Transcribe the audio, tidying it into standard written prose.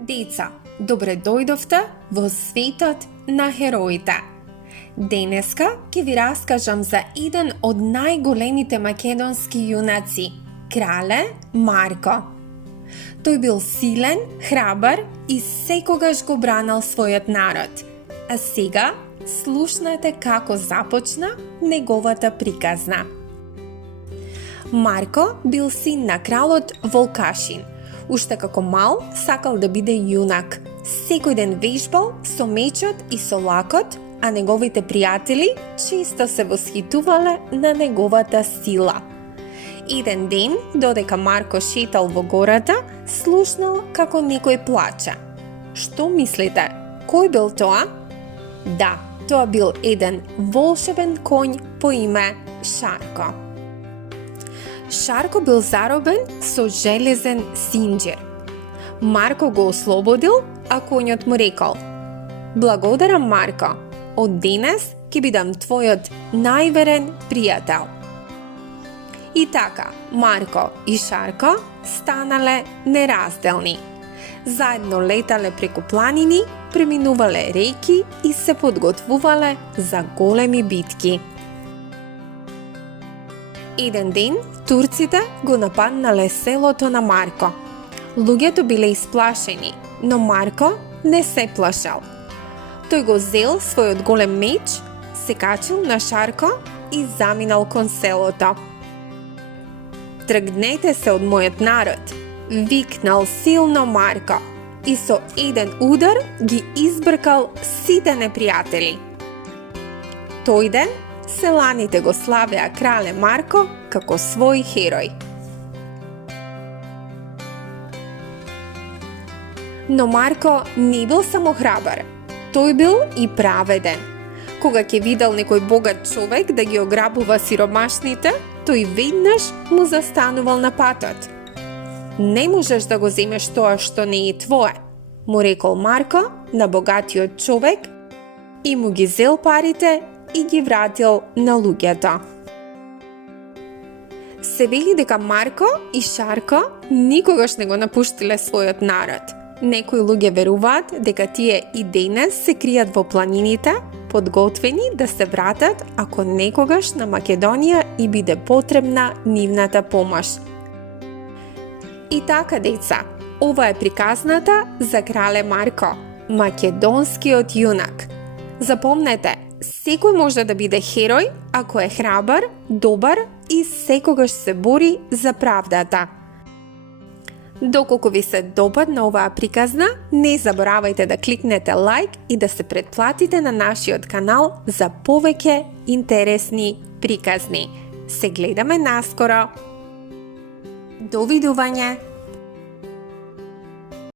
Деца, добре дојдовте во светот на хероите. Денеска ќе ви раскажам за еден од најголемите македонски јунаци, крале Марко. Тој бил силен, храбар и секогаш го бранал својот народ. А сега слушнете како започна неговата приказна. Марко бил син на кралот Волкашин. Уште како мал сакал да биде јунак. Секој ден вежбал со мечот и со лакот, а неговите пријатели често се восхитувале на неговата сила. Еден ден, додека Марко шетал во гората, слушнал како некој плаче. Што мислите? Кој бил тоа? Да, тоа бил еден волшебен коњ по име Шарко. Шарко бил заробен со железен синџир. Марко го ослободил, а коњот му рекол: "Благодарам, Марко, од денес ќе бидам твојот најверен пријател." И така, Марко и Шарко станале неразделни. Заедно летале преку планини, преминувале реки и се подготвувале за големи битки. Еден ден, турците го нападнале селото на Марко. Луѓето биле исплашени, но Марко не се плашал. Тој го зел својот голем меч, се качил на Шарко и заминал кон селото. "Тргнете се од мојот народ", викнал силно Марко и со еден удар ги избркал сите непријатели. Тој ден селаните го славеа крале Марко како свој херој. Но Марко не бил само храбар, тој бил и праведен. Кога ќе видел некој богат човек да ги ограбува сиромашните, тој веднаш му застанувал на патот. "Не можеш да го земеш тоа што не е твое", му рекол Марко на богатиот човек и му ги зел парите и ги вратил на луѓето. Се вели дека Марко и Шарко никогаш не го напуштиле својот народ. Некои луѓе веруваат дека тие и денес се кријат во планините, подготвени да се вратат ако некогаш на Македонија и биде потребна нивната помош. И така, деца, ова е приказната за крале Марко, македонскиот јунак. Запомнете, секој може да биде херој ако е храбар, добар и секогаш се бори за правдата. Доколку ви се допадна оваа приказна, не заборавајте да кликнете лайк и да се претплатите на нашиот канал за повеќе интересни приказни. Се гледаме наскоро. Довидување!